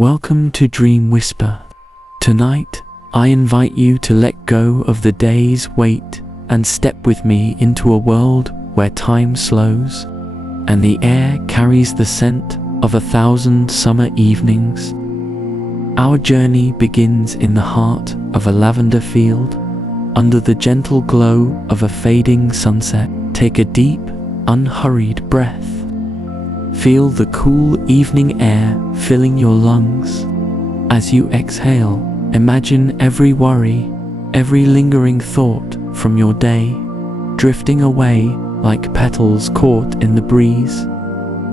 Welcome to Dream Whisper. Tonight, I invite you to let go of the day's weight and step with me into a world where time slows and the air carries the scent of 1,000 summer evenings. Our journey begins in the heart of a lavender field, under the gentle glow of a fading sunset. Take a deep, unhurried breath. Feel the cool evening air filling your lungs. As you exhale, imagine every worry, every lingering thought from your day, drifting away like petals caught in the breeze.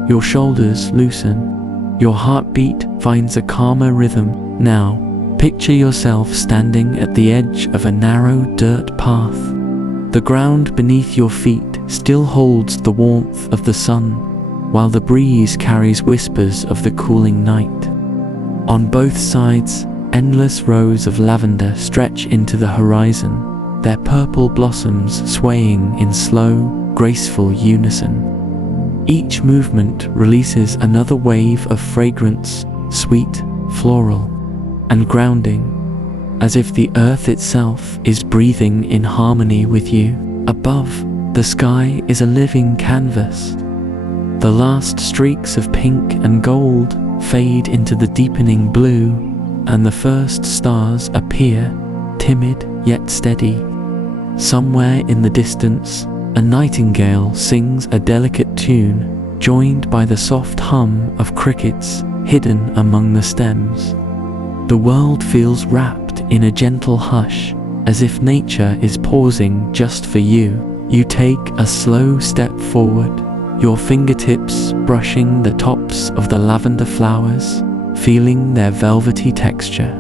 Your shoulders loosen, your heartbeat finds a calmer rhythm. Now, picture yourself standing at the edge of a narrow dirt path. The ground beneath your feet still holds the warmth of the sun, while the breeze carries whispers of the cooling night. On both sides, endless rows of lavender stretch into the horizon, their purple blossoms swaying in slow, graceful unison. Each movement releases another wave of fragrance, sweet, floral, and grounding, as if the earth itself is breathing in harmony with you. Above, the sky is a living canvas. The last streaks of pink and gold fade into the deepening blue, and the first stars appear, timid yet steady. Somewhere in the distance, a nightingale sings a delicate tune, joined by the soft hum of crickets hidden among the stems. The world feels wrapped in a gentle hush, as if nature is pausing just for you. You take a slow step forward, your fingertips brushing the tops of the lavender flowers, feeling their velvety texture.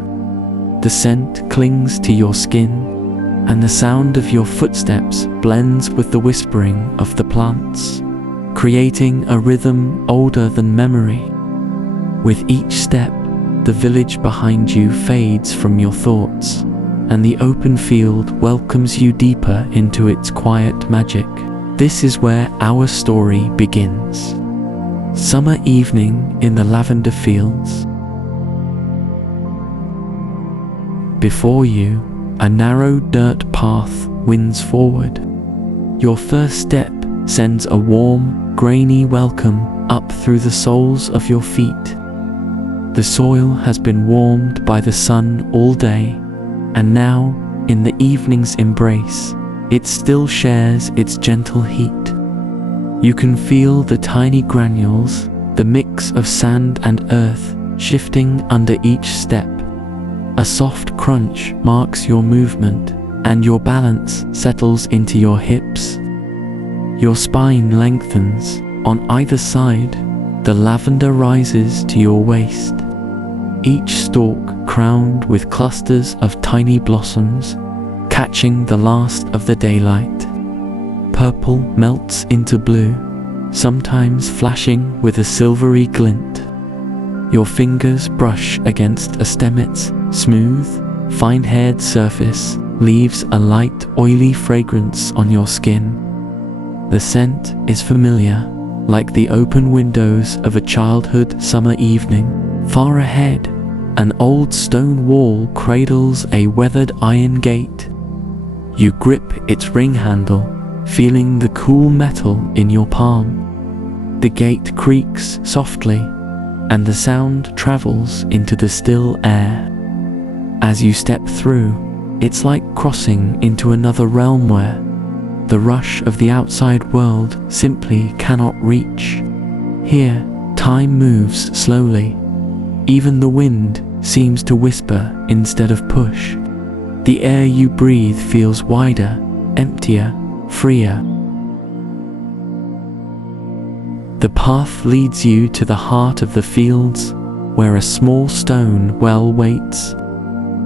The scent clings to your skin, and the sound of your footsteps blends with the whispering of the plants, creating a rhythm older than memory. With each step, the village behind you fades from your thoughts, and the open field welcomes you deeper into its quiet magic. This is where our story begins. Summer evening in the lavender fields. Before you, a narrow dirt path winds forward. Your first step sends a warm, grainy welcome up through the soles of your feet. The soil has been warmed by the sun all day, and now, in the evening's embrace, it still shares its gentle heat. You can feel the tiny granules, the mix of sand and earth, shifting under each step. A soft crunch marks your movement, and your balance settles into your hips. Your spine lengthens. On either side, the lavender rises to your waist, each stalk crowned with clusters of tiny blossoms, catching the last of the daylight. Purple melts into blue, sometimes flashing with a silvery glint. Your fingers brush against a stemmet's smooth, fine-haired surface, leaves a light, oily fragrance on your skin. The scent is familiar, like the open windows of a childhood summer evening. Far ahead, an old stone wall cradles a weathered iron gate. You grip its ring handle, feeling the cool metal in your palm. The gate creaks softly, and the sound travels into the still air. As you step through, it's like crossing into another realm where the rush of the outside world simply cannot reach. Here, time moves slowly. Even the wind seems to whisper instead of push. The air you breathe feels wider, emptier, freer. The path leads you to the heart of the fields, where a small stone well waits.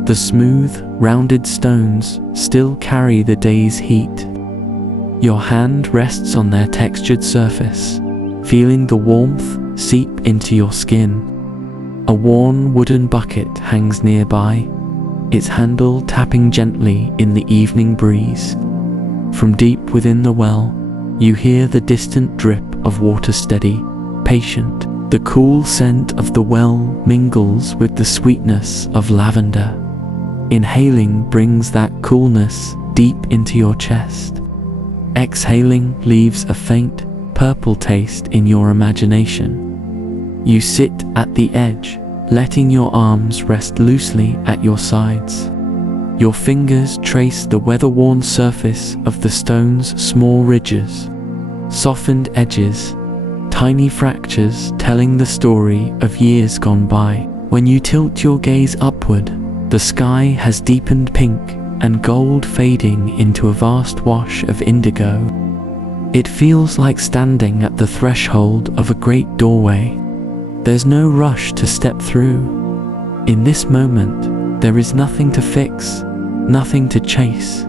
The smooth, rounded stones still carry the day's heat. Your hand rests on their textured surface, feeling the warmth seep into your skin. A worn wooden bucket hangs nearby, its handle tapping gently in the evening breeze. From deep within the well, you hear the distant drip of water, steady, patient, The cool scent of the well mingles with the sweetness of lavender. Inhaling brings that coolness deep into your chest. Exhaling leaves a faint, purple taste in your imagination. You sit at the edge, letting your arms rest loosely at your sides. Your fingers trace the weather-worn surface of the stone's small ridges, softened edges, tiny fractures telling the story of years gone by. When you tilt your gaze upward, the sky has deepened pink and gold, fading into a vast wash of indigo. It feels like standing at the threshold of a great doorway. There's no rush to step through. In this moment, there is nothing to fix, nothing to chase.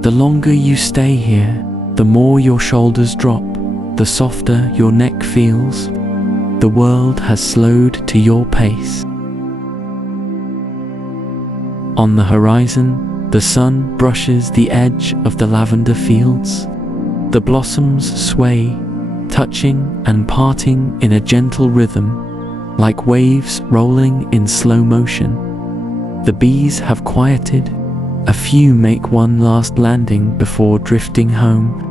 The longer you stay here, the more your shoulders drop, the softer your neck feels. The world has slowed to your pace. On the horizon, the sun brushes the edge of the lavender fields. The blossoms sway, touching and parting in a gentle rhythm, like waves rolling in slow motion. The bees have quieted. A few make one last landing before drifting home.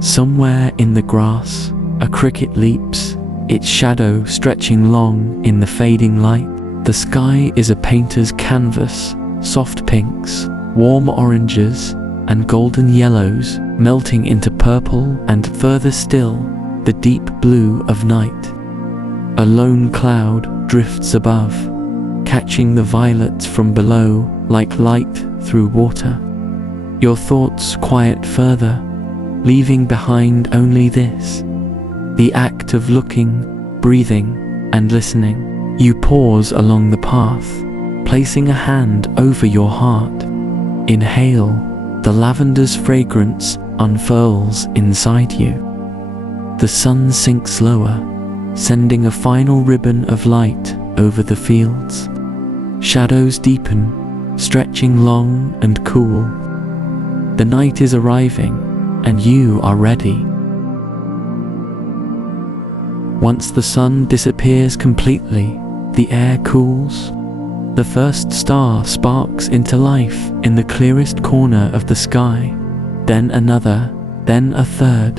Somewhere in the grass, a cricket leaps, its shadow stretching long in the fading light. The sky is a painter's canvas, soft pinks, warm oranges, and golden yellows melting into purple, and further still, the deep blue of night. A lone cloud drifts above, catching the violets from below like light through water. Your thoughts quiet further, leaving behind only this: the act of looking, breathing, and listening. You pause along the path, placing a hand over your heart. Inhale, the lavender's fragrance unfurls inside you. The sun sinks lower, sending a final ribbon of light over the fields. Shadows deepen, stretching long and cool. The night is arriving, and you are ready. Once the sun disappears completely, the air cools. The first star sparks into life in the clearest corner of the sky, then another, then a third.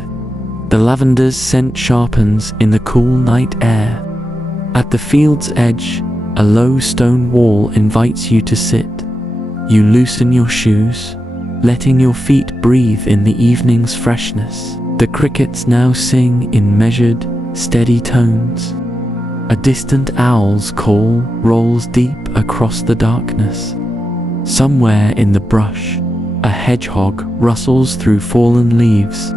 The lavender's scent sharpens in the cool night air. At the field's edge, a low stone wall invites you to sit. You loosen your shoes, letting your feet breathe in the evening's freshness. The crickets now sing in measured, steady tones. A distant owl's call rolls deep across the darkness. Somewhere in the brush, a hedgehog rustles through fallen leaves,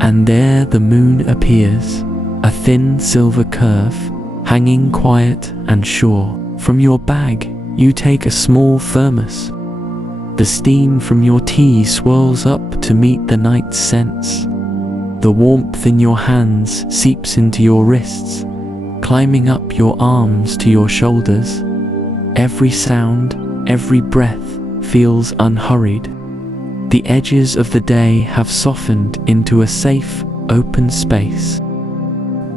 and there the moon appears, a thin silver curve, hanging quiet and sure. From your bag, you take a small thermos. The steam from your tea swirls up to meet the night's scents. The warmth in your hands seeps into your wrists, climbing up your arms to your shoulders. Every sound, every breath feels unhurried. The edges of the day have softened into a safe, open space.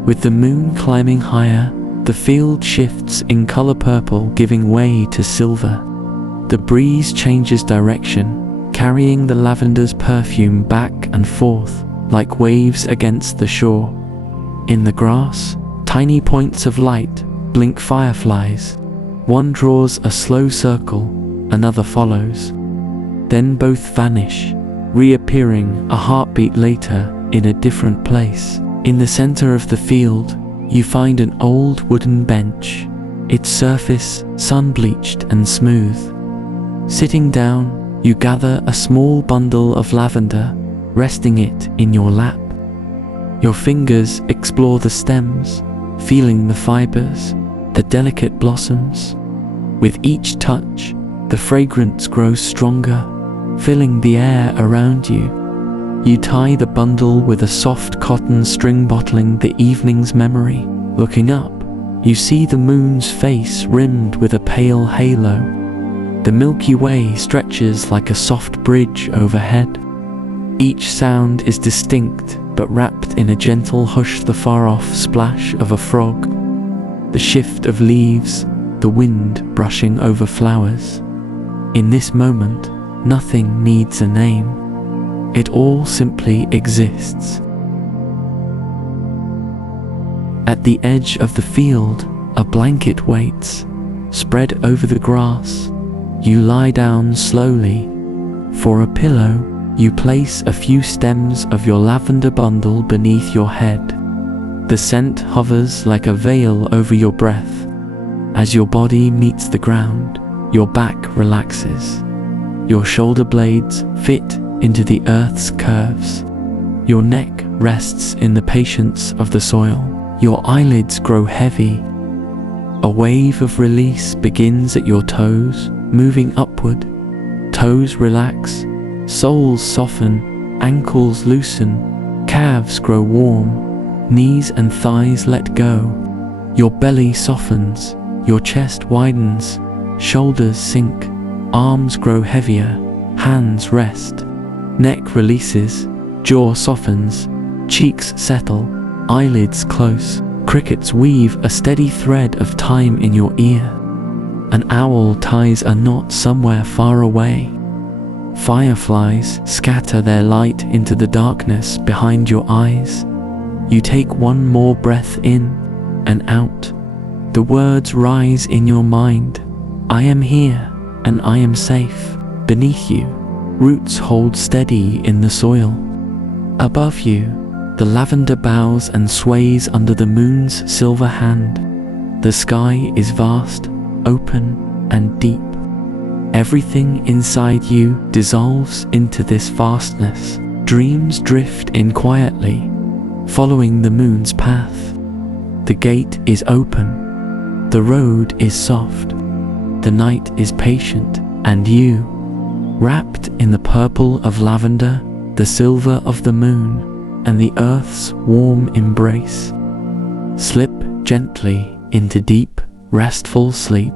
With the moon climbing higher, the field shifts in color, purple giving way to silver. The breeze changes direction, carrying the lavender's perfume back and forth like waves against the shore. In the grass, tiny points of light blink fireflies. One draws a slow circle, another follows. Then both vanish, reappearing a heartbeat later in a different place. In the center of the field, you find an old wooden bench, its surface sun-bleached and smooth. Sitting down, you gather a small bundle of lavender, resting it in your lap. Your fingers explore the stems, feeling the fibers, the delicate blossoms. With each touch, the fragrance grows stronger, filling the air around you. You tie the bundle with a soft cotton string, bottling the evening's memory. Looking up, you see the moon's face rimmed with a pale halo. The Milky Way stretches like a soft bridge overhead. Each sound is distinct, but wrapped in a gentle hush, the far-off splash of a frog, the shift of leaves, the wind brushing over flowers. In this moment, nothing needs a name. It all simply exists. At the edge of the field, a blanket waits, spread over the grass. You lie down slowly. For a pillow, you place a few stems of your lavender bundle beneath your head. The scent hovers like a veil over your breath. As your body meets the ground, your back relaxes. Your shoulder blades fit into the earth's curves. Your neck rests in the patience of the soil. Your eyelids grow heavy. A wave of release begins at your toes, moving upward. Toes relax, soles soften, ankles loosen, calves grow warm, knees and thighs let go. Your belly softens, your chest widens, shoulders sink, arms grow heavier, hands rest. Neck releases, jaw softens, cheeks settle, eyelids close. Crickets weave a steady thread of time in your ear. An owl ties a knot somewhere far away. Fireflies scatter their light into the darkness behind your eyes. You take one more breath in and out. The words rise in your mind. I am here and I am safe. Beneath you, roots hold steady in the soil. Above you, the lavender bows and sways under the moon's silver hand. The sky is vast, open, and deep. Everything inside you dissolves into this vastness. Dreams drift in quietly, following the moon's path. The gate is open. The road is soft. The night is patient, and you, wrapped in the purple of lavender, the silver of the moon, and the earth's warm embrace, slip gently into deep, restful sleep.